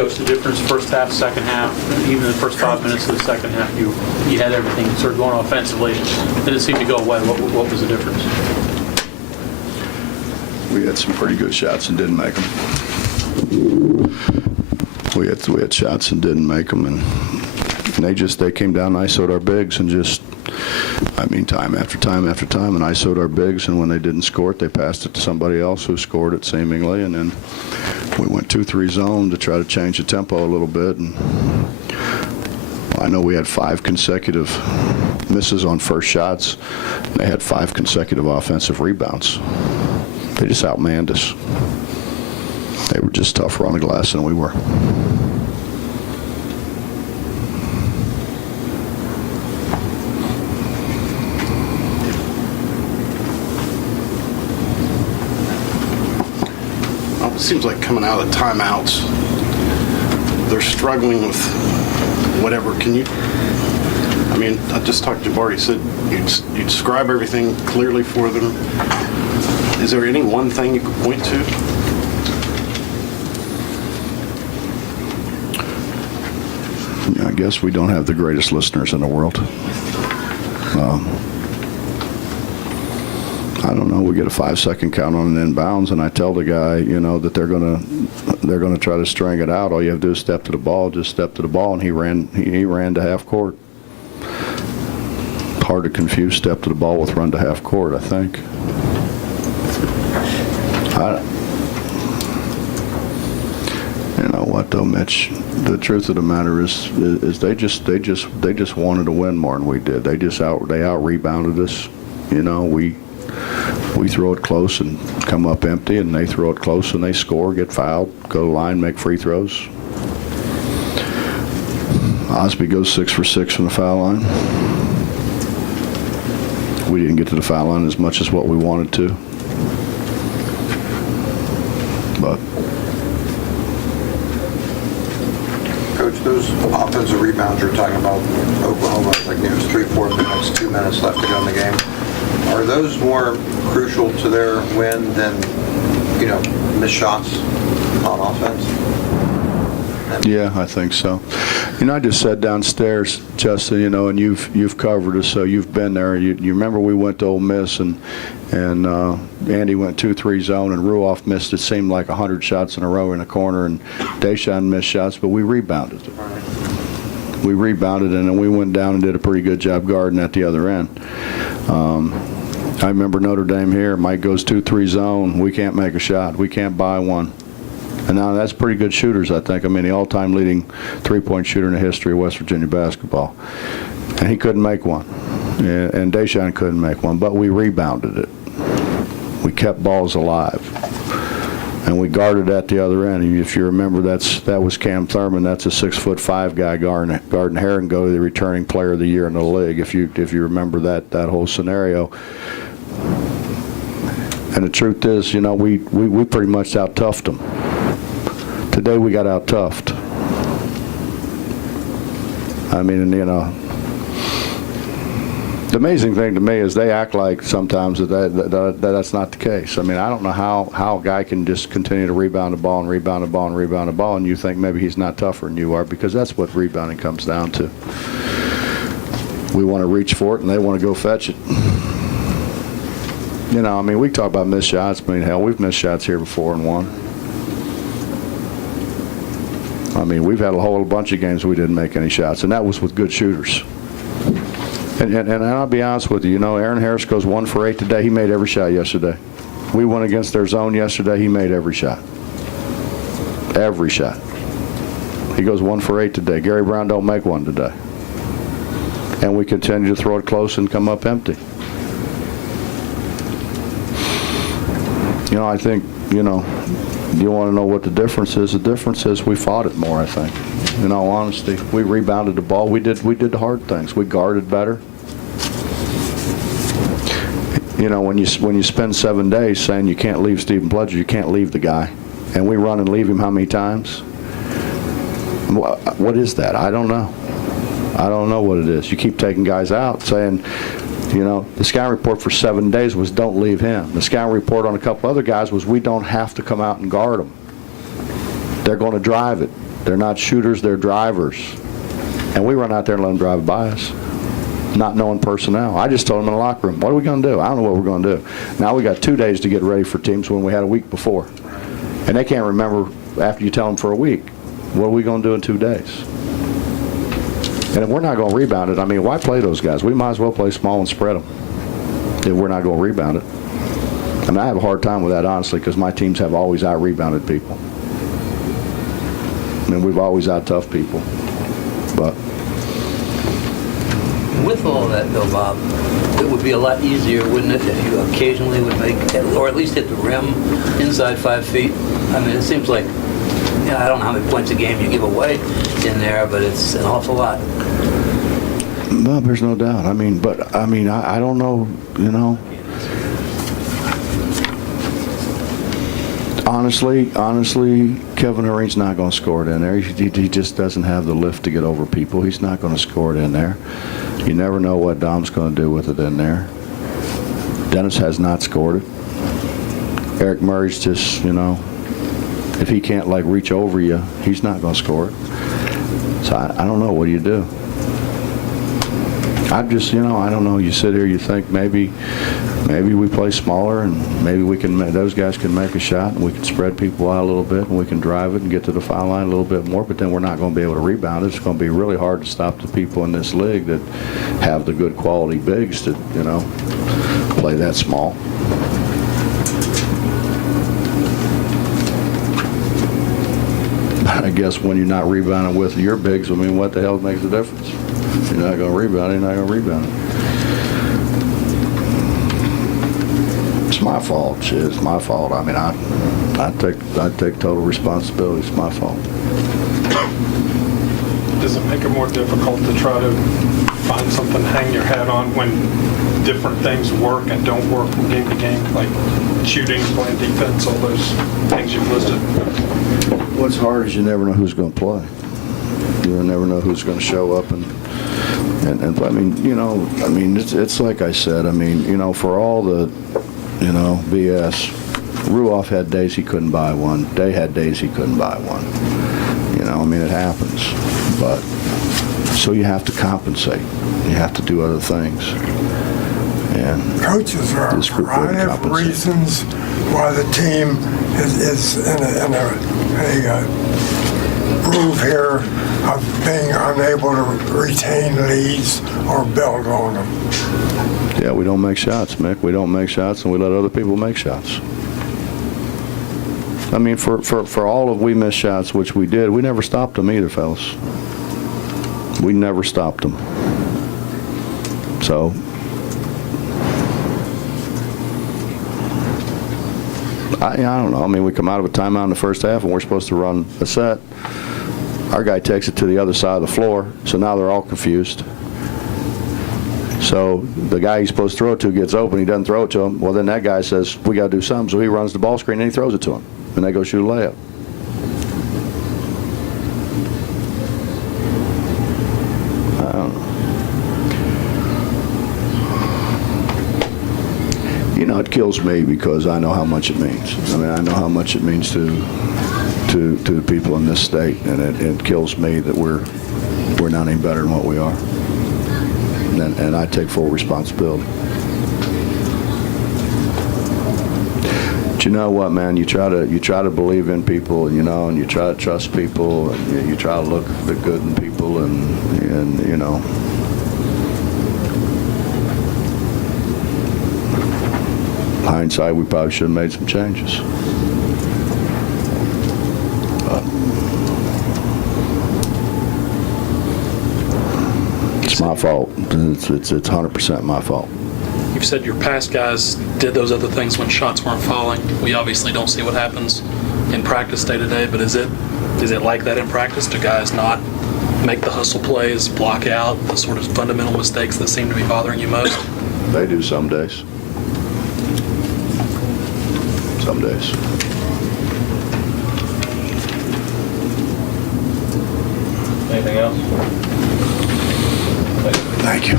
Coach, the difference first half, second half, even the first 5 minutes of the second half, you had everything sort of going offensively. It didn't seem to go away. What was the difference? We had some pretty good shots and didn't make them. We had shots and didn't make them, and they came down and ISO'd our bigs and just, I mean, time after time after time, and ISO'd our bigs, and when they didn't score it, they passed it to somebody else who scored it seemingly, and then we went 2-3 zone to try to change the tempo a little bit, and I know we had 5 consecutive misses on first shots. They had 5 consecutive offensive rebounds. They just outmanned us. They were just tougher on the glass than we were. Well, it seems like coming out of the timeouts, they're struggling with whatever. Can you, I mean, I just talked to Bart. He said you describe everything clearly for them. Is there any one thing you could point to? I guess we don't have the greatest listeners in the world. I don't know. We get a 5-second count on an inbounds, and I tell the guy, you know, that they're gonna try to string it out. All you have to do is step to the ball, just step to the ball, and he ran to half court. Hard to confuse step to the ball with run to half court, I think. You know what though, Mitch? The truth of the matter is they just wanted to win more than we did. They out rebounded us. You know, we throw it close and come up empty, and they throw it close and they score, get fouled, go to the line, make free throws. Osby goes 6 for 6 from the foul line. We didn't get to the foul line as much as what we wanted to. But Coach, those offensive rebounds you're talking about, Oklahoma, like it was 3-4 minutes, 2 minutes left to go in the game. Are those more crucial to their win than, you know, missed shots on offense? yeah, I think so. You know, I just said downstairs, Justin, you know, and you've covered us, so you've been there. You remember we went to Ole Miss, and Andy went 2-3 zone, and Ruoff missed, it seemed like 100 shots in a row in the corner, and Deshaun missed shots, but we rebounded. We rebounded, and then we went down and did a pretty good job guarding at the other end. I remember Notre Dame here. Mike goes 2-3 zone. We can't make a shot. We can't buy one. And now that's pretty good shooters, I think. I mean, the all-time leading three-point shooter in the history of West Virginia basketball. And he couldn't make one. And Deshaun couldn't make one. But we rebounded it. We kept balls alive. And we guarded at the other end. And if you remember, that was Cam Thurman. That's a 6'5" guy guarding Herringo, the returning player of the year in the league. If you remember that whole scenario. And the truth is, you know, we pretty much out-toughed them. Today we got out-toughed. I mean, you know, the amazing thing to me is they act like sometimes that's not the case. I mean, I don't know how a guy can just continue to rebound the ball and rebound the ball and rebound the ball, and you think maybe he's not tougher than you are, because that's what rebounding comes down to. We want to reach for it, and they want to go fetch it. You know, I mean, we talk about missed shots. I mean, hell, we've missed shots here before and won. I mean, we've had a whole bunch of games we didn't make any shots, and that was with good shooters. And I'll be honest with you, you know, Aaron Harris goes 1 for 8 today. He made every shot yesterday. We went against their zone yesterday. He made every shot. Every shot. He goes 1 for 8 today. Gary Brown don't make one today. And we continue to throw it close and come up empty. You know, I think, you know, you want to know what the difference is? The difference is we fought it more, I think. In all honesty, we rebounded the ball. We did the hard things. We guarded better. You know, when you spend 7 days saying you can't leave Stephen Pledger, you can't leave the guy, and we run and leave him how many times? What is that? I don't know. I don't know what it is. You keep taking guys out, saying, you know, the scouting report for 7 days was don't leave him. The scouting report on a couple other guys was we don't have to come out and guard them. They're going to drive it. They're not shooters, they're drivers. And we run out there and let them drive by us, not knowing personnel. I just told them in the locker room, what are we going to do? I don't know what we're going to do. Now we got 2 days to get ready for teams when we had a week before. And they can't remember after you tell them for a week. What are we going to do in 2 days? And if we're not going to rebound it, I mean, why play those guys? We might as well play small and spread them if we're not going to rebound it. I mean, I have a hard time with that, honestly, because my teams have always out-rebounded people. I mean, we've always out-toughed people. But with all that, though, Bob, it would be a lot easier, wouldn't it, if you occasionally would make, or at least hit the rim inside 5 feet? I mean, it seems like, I don't know how many points a game you give away in there, but it's an awful lot. well, there's no doubt. I mean, I don't know, Honestly, Kevin Hurring's not going to score it in there. He just doesn't have the lift to get over people. He's not going to score it in there. You never know what Dom's going to do with it in there. Dennis has not scored it. Eric Murray's just, if he can't, reach over you, he's not going to score it. So I don't know. What do you do? I just, I don't know. You sit here, you think maybe we play smaller and maybe those guys can make a shot and we can spread people out a little bit and we can drive it and get to the foul line a little bit more, but then we're not going to be able to rebound it. It's going to be really hard to stop the people in this league that have the good quality bigs to, play that small. I guess when you're not rebounding with your bigs, I mean, what the hell makes the difference? You're not going to rebound it, you're not going to rebound it. It's my fault. Shit, it's my fault. I mean, I take total responsibility. It's my fault. Does it make it more difficult to try to find something to hang your hat on when different things work and don't work from game to game, like shooting, playing defense, all those things you've listed? What's hard is you never know who's going to play. You never know who's going to show up and I mean, it's like I said. I mean, for all the, BS. Ruoff had days he couldn't buy one. Day had days he couldn't buy one. I mean, it happens. But so you have to compensate. You have to do other things. And coaches are a variety of reasons why the team is in a groove here of being unable to retain leads or build on them. Yeah, we don't make shots, Mick. We don't make shots, and we let other people make shots. I mean, for all of we missed shots, which we did, we never stopped them either, fellas. We never stopped them. So, I don't know. I mean, we come out of a timeout in the first half, and we're supposed to run a set. Our guy takes it to the other side of the floor, so now they're all confused. So the guy he's supposed to throw it to gets open. He doesn't throw it to him. Well, then that guy says, we got to do something. So he runs the ball screen, and he throws it to him. And they go shoot a layup. I don't know. It kills me because I know how much it means. I mean, I know how much it means to the people in this state. And it kills me that we're not any better than what we are. And I take full responsibility. But you know what, man? You try to believe in people, and you try to trust people, and you try to look the good in people, and hindsight, we probably should have made some changes. It's my fault. It's 100% my fault. You've said your past guys did those other things when shots weren't falling. We obviously don't see what happens in practice day to day, but is it like that in practice? Do guys not make the hustle plays, block out the sort of fundamental mistakes that seem to be bothering you most? They do some days. Some days. Anything else? Thank you.